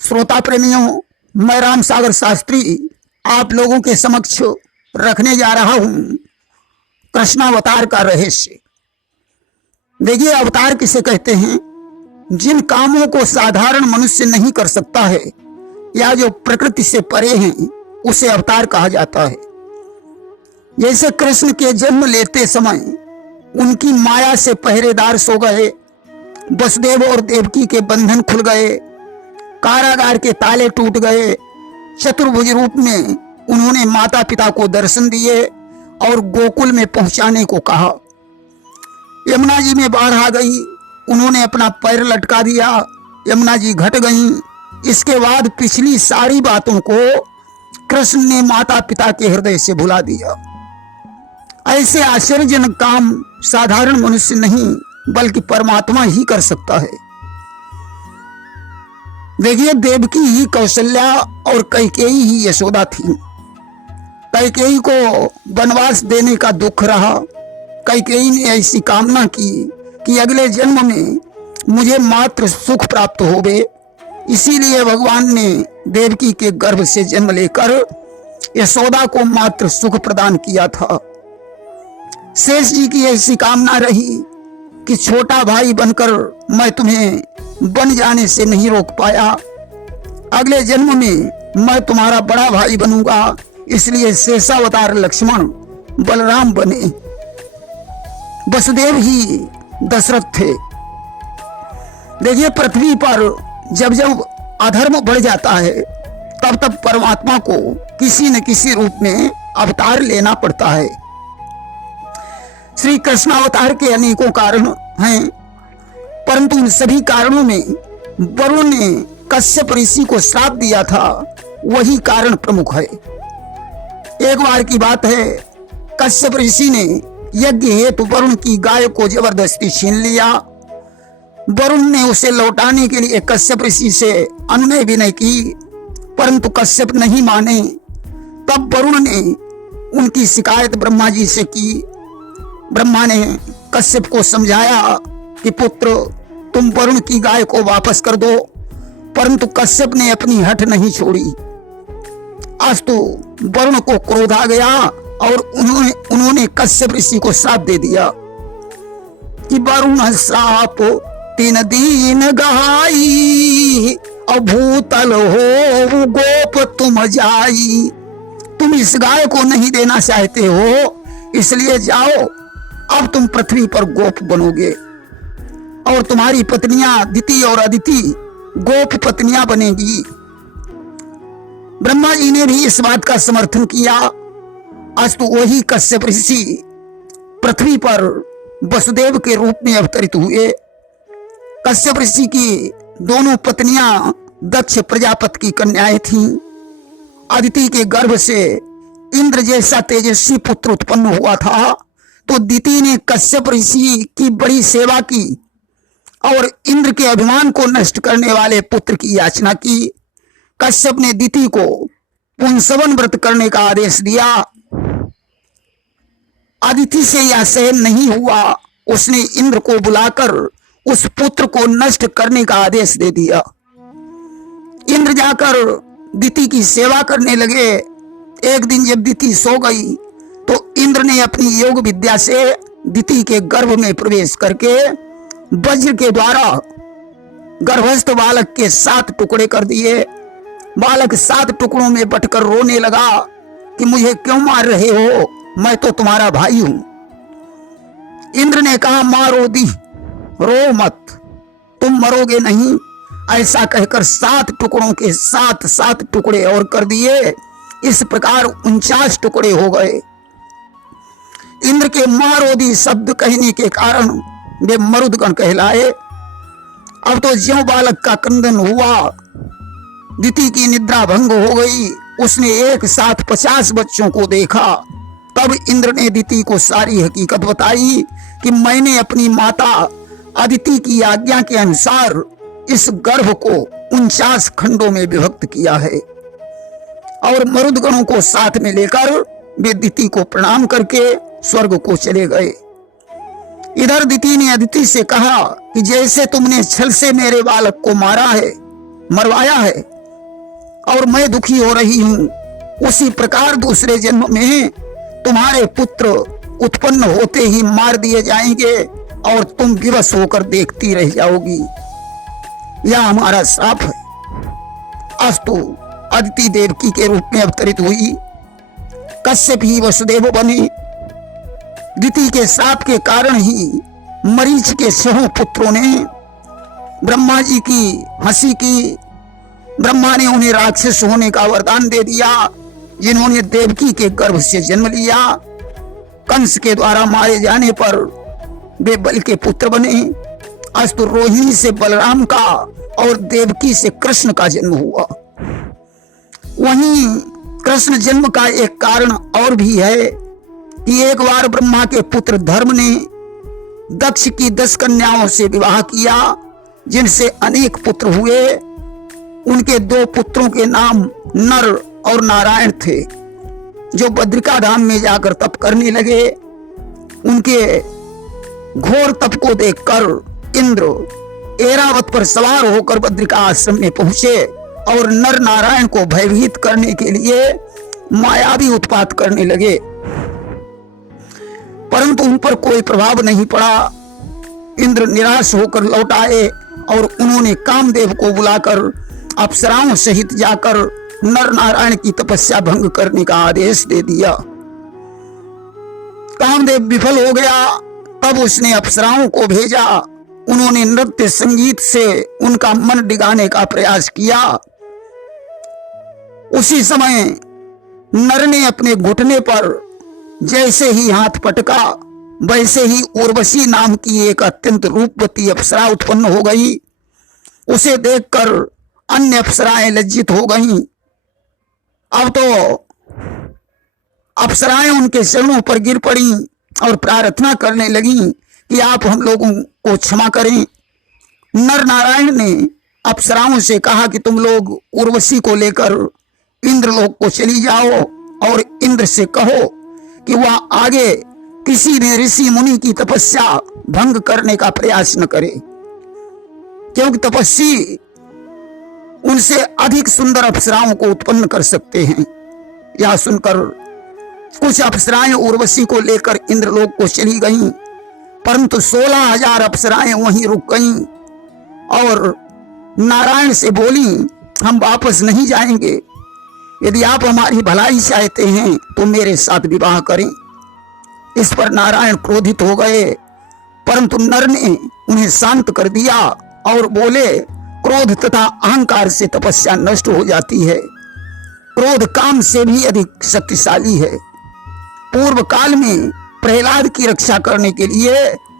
श्रोता प्रेमियों, मैं राम सागर शास्त्री आप लोगों के समक्ष रखने जा रहा हूं कृष्णावतार का रहस्य। देखिए, अवतार किसे कहते हैं? जिन कामों को साधारण मनुष्य नहीं कर सकता है या जो प्रकृति से परे हैं उसे अवतार कहा जाता है। जैसे कृष्ण के जन्म लेते समय उनकी माया से पहरेदार सो गए, वसुदेव और देवकी के बंधन खुल गए, कारागार के ताले टूट गए, चतुर्भुज रूप में उन्होंने माता पिता को दर्शन दिए और गोकुल में पहुंचाने को कहा। यमुना जी में बाढ़ आ गई, उन्होंने अपना पैर लटका दिया, यमुना जी घट गईं। इसके बाद पिछली सारी बातों को कृष्ण ने माता पिता के हृदय से भुला दिया। ऐसे आश्चर्यजनक काम साधारण मनुष्य नहीं बल्कि परमात्मा ही कर सकता है। देखिए, देवकी ही कौशल्या और कैकेयी ही यशोदा थी। कैकेयी को वनवास देने का दुख रहा। कैकेयी ने ऐसी कामना की कि अगले जन्म में मुझे मात्र सुख प्राप्त होवे। इसीलिए भगवान ने देवकी के गर्भ से जन्म लेकर यशोदा को मात्र सुख प्रदान किया था। शेष जी की ऐसी कामना रही कि छोटा भाई बनकर मैं तुम्हें बन जाने से नहीं रोक पाया, अगले जन्म में मैं तुम्हारा बड़ा भाई बनूंगा। इसलिए शेषावतार लक्ष्मण बलराम बने। वसुदेव ही दशरथ थे। देखिए, पृथ्वी पर जब जब अधर्म बढ़ जाता है तब तब परमात्मा को किसी न किसी रूप में अवतार लेना पड़ता है। श्री कृष्णावतार के अनेकों कारण हैं, परंतु उन सभी कारणों में वरुण ने कश्यप ऋषि को श्राप दिया था, वही कारण प्रमुख है। एक बार की बात है, कश्यप ऋषि ने यज्ञ हेतु वरुण की गाय को जबरदस्ती छीन लिया। वरुण ने उसे लौटाने के लिए कश्यप ऋषि से अनुनय विनय की, परंतु कश्यप नहीं माने। तब वरुण ने उनकी शिकायत ब्रह्मा जी से की। ब्रह्मा ने कश्यप को समझाया कि पुत्र, तुम वरुण की गाय को वापस कर दो, परंतु कश्यप ने अपनी हठ नहीं छोड़ी। आज तो वरुण को क्रोध आ गया और उन्होंने कश्यप ऋषि को श्राप दे दिया कि वरुण श्राप 3 दिन गहाई, अभूतल हो गोप तुम जाई। तुम इस गाय को नहीं देना चाहते हो, इसलिए जाओ, अब तुम पृथ्वी पर गोप बनोगे और तुम्हारी पत्नियां दिति और अदिति गोप पत्नियां बनेगी। ब्रह्मा जी ने भी इस बात का समर्थन किया। आज तो वही कश्यप ऋषि पृथ्वी पर वसुदेव के रूप में अवतरित हुए। कश्यप ऋषि की दोनों पत्नियां दक्ष प्रजापति की कन्याएं थीं। अदिति के गर्भ से इंद्र जैसा तेजस्वी पुत्र उत्पन्न हुआ था, तो दिति ने कश्यप ऋषि की बड़ी सेवा की और इंद्र के अभिमान को नष्ट करने वाले पुत्र की याचना की। कश्यप ने दिति को पुंसवन व्रत करने का आदेश दिया। अदिति से यह सहन नहीं हुआ, उसने इंद्र को बुलाकर उस पुत्र को नष्ट करने का आदेश दे दिया। इंद्र जाकर दिति की सेवा करने लगे। एक दिन जब दिति सो गई तो इंद्र ने अपनी योग विद्या से दिति के गर्भ में प्रवेश करके वज्र के द्वारा गर्भस्थ बालक के 7 टुकड़े कर दिए। बालक 7 टुकड़ों में बंटकर रोने लगा कि मुझे क्यों मार रहे हो, मैं तो तुम्हारा भाई हूं। इंद्र ने कहा, मारो दी, रो मत, तुम मरोगे नहीं। ऐसा कहकर 7 टुकड़ों के 7 टुकड़े और कर दिए। इस प्रकार 49 टुकड़े हो गए। इंद्र के मारोदी शब्द कहने के कारण वे मरुदगण कहलाए। अब तो ज्यों बालक का क्रंदन हुआ, दिति की निद्रा भंग हो गई। उसने एक साथ 50 बच्चों को देखा। तब इंद्र ने दिति को सारी हकीकत बताई कि मैंने अपनी माता अदिति की आज्ञा के अनुसार इस गर्भ को 49 खंडों में विभक्त किया है। और मरुदगणों को साथ में लेकर वे दिति को प्रणाम करके स्वर्ग को चले गए। इधर दिति ने अदिति से कहा कि जैसे तुमने छल से मेरे बालक को मारा है, मरवाया है और मैं दुखी हो रही हूं, उसी प्रकार दूसरे जन्म में तुम्हारे पुत्र उत्पन्न होते ही मार दिए जाएंगे और तुम विवश होकर देखती रह जाओगी। यह हमारा श्राप है। अस्तु अदिति देवकी के रूप में अवतरित हुई, कश्यप ही वसुदेव बने। दिति के श्राप के कारण ही मरीच के 6 पुत्रों ने ब्रह्मा जी की हंसी की। ब्रह्मा ने उन्हें राक्षस होने का वरदान दे दिया, जिन्होंने देवकी के गर्भ से जन्म लिया। कंस के द्वारा मारे जाने पर वे बल के पुत्र बने। अस्तु रोहिणी से बलराम का और देवकी से कृष्ण का जन्म हुआ। वहीं कृष्ण जन्म का एक कारण और भी है कि एक बार ब्रह्मा के पुत्र धर्म ने दक्ष की 10 कन्याओं से विवाह किया, जिनसे अनेक पुत्र हुए। उनके 2 पुत्रों के नाम नर और नारायण थे, जो बद्रिका धाम में जाकर तप करने लगे। उनके घोर तप को देखकर इंद्र ऐरावत पर सवार होकर बद्रिका आश्रम में पहुंचे और नर नारायण को भयभीत करने के लिए मायावी उत्पात करने लगे, परंतु उन पर कोई प्रभाव नहीं पड़ा। इंद्र निराश होकर लौट आए और उन्होंने कामदेव को बुलाकर अप्सराओं सहित जाकर नर नारायण की तपस्या भंग करने का आदेश दे दिया। कामदेव विफल हो गया। तब उसने अप्सराओं को भेजा। उन्होंने नृत्य संगीत से उनका मन डिगाने का प्रयास किया। उसी समय नर ने अपने घुटने पर जैसे ही हाथ पटका, वैसे ही उर्वशी नाम की एक अत्यंत रूपवती अप्सरा उत्पन्न हो गई। उसे देखकर अन्य अप्सराएं लज्जित हो गईं। अब तो अप्सराएं उनके चरणों पर गिर पड़ी और प्रार्थना करने लगी कि आप हम लोगों को क्षमा करें। नर नारायण ने अप्सराओं से कहा कि तुम लोग उर्वशी को लेकर इंद्रलोक को चली जाओ और इंद्र से कहो कि वह आगे किसी भी ऋषि मुनि की तपस्या भंग करने का प्रयास न करे, क्योंकि तपस्वी उनसे अधिक सुंदर अप्सराओं को उत्पन्न कर सकते हैं। यह सुनकर कुछ अप्सराएं उर्वशी को लेकर इंद्रलोक को चली गईं, परंतु 16,000 अप्सराएं वहीं रुक गईं और नारायण से बोली, हम वापस नहीं जाएंगे। यदि आप हमारी भलाई चाहते हैं तो मेरे साथ विवाह करें। इस पर नारायण क्रोधित हो गए, परंतु नर ने उन्हें शांत कर दिया और बोले, क्रोध तथा अहंकार से तपस्या नष्ट हो जाती है। क्रोध काम से भी अधिक शक्तिशाली है। पूर्व काल में प्रहलाद की रक्षा करने के लिए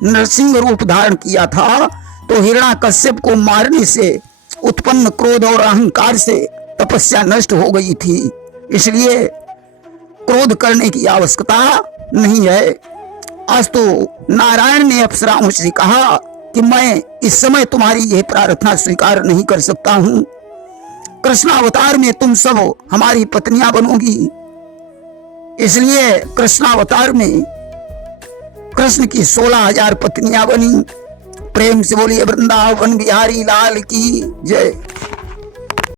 नरसिंह रूप धारण किया था, तो हिरण्याकश्यप को मारने से उत्पन्न क्रोध और अहंकार से तपस्या नष्ट हो गई थी। इसलिए क्रोध करने की आवश्यकता नहीं है। अस्तु नारायण ने अप्सराओं से कहा कि मैं इस समय तुम्हारी यह प्रार्थना स्वीकार नहीं कर सकता हूं। कृष्णावतार में तुम सब हमारी पत्नियां बनोगी। इसलिए कृष्णावतार में कृष्ण की 16,000 पत्नियां बनी। प्रेम से बोलिए वृंदावन बिहारी लाल की जय।